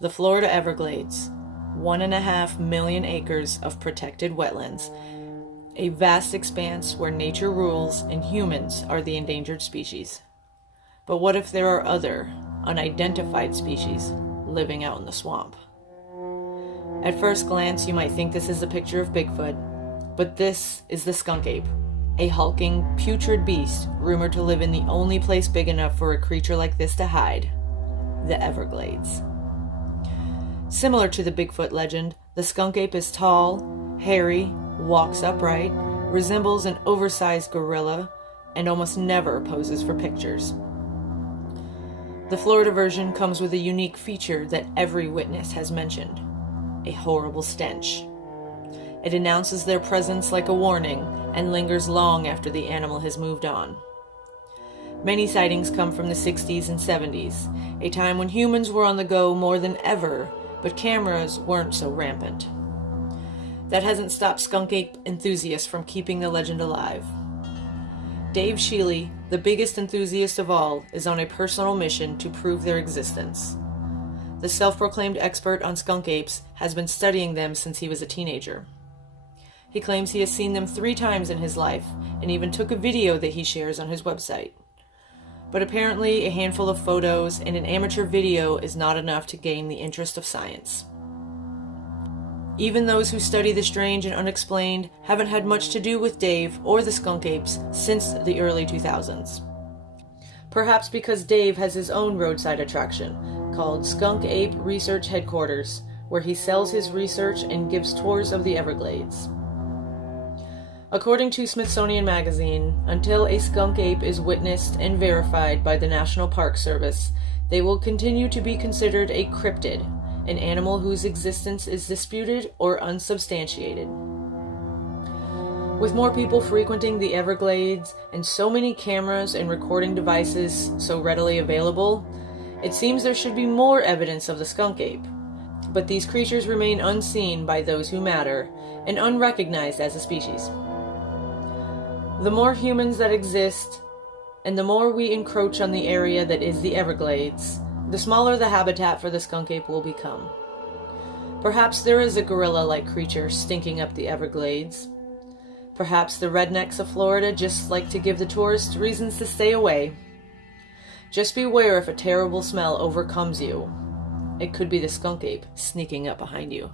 The Florida Everglades, 1.5 million acres of protected wetlands, a vast expanse where nature rules and humans are the endangered species. But what if there are other, unidentified species living out in the swamp? At first glance, you might think this is a picture of Bigfoot, but this is the skunk ape, a hulking, putrid beast rumored to live in the only place big enough for a creature like this to hide, the Everglades. Similar to the Bigfoot legend, the skunk ape is tall, hairy, walks upright, resembles an oversized gorilla, and almost never poses for pictures. The Florida version comes with a unique feature that every witness has mentioned: a horrible stench. It announces their presence like a warning and lingers long after the animal has moved on. Many sightings come from the 60s and 70s, a time when humans were on the go more than ever, but cameras weren't so rampant. That hasn't stopped skunk ape enthusiasts from keeping the legend alive. Dave Shealy, the biggest enthusiast of all, is on a personal mission to prove their existence. The self-proclaimed expert on skunk apes has been studying them since he was a teenager. He claims he has seen them 3 times in his life, and even took a video that he shares on his website. But apparently a handful of photos and an amateur video is not enough to gain the interest of science. Even those who study the strange and unexplained haven't had much to do with Dave or the skunk apes since the early 2000s. Perhaps because Dave has his own roadside attraction called Skunk Ape Research Headquarters, where he sells his research and gives tours of the Everglades. According to Smithsonian Magazine, until a skunk ape is witnessed and verified by the National Park Service, they will continue to be considered a cryptid, an animal whose existence is disputed or unsubstantiated. With more people frequenting the Everglades and so many cameras and recording devices so readily available, it seems there should be more evidence of the skunk ape. But these creatures remain unseen by those who matter and unrecognized as a species. The more humans that exist, and the more we encroach on the area that is the Everglades, the smaller the habitat for the skunk ape will become. Perhaps there is a gorilla-like creature stinking up the Everglades. Perhaps the rednecks of Florida just like to give the tourists reasons to stay away. Just beware if a terrible smell overcomes you. It could be the skunk ape sneaking up behind you.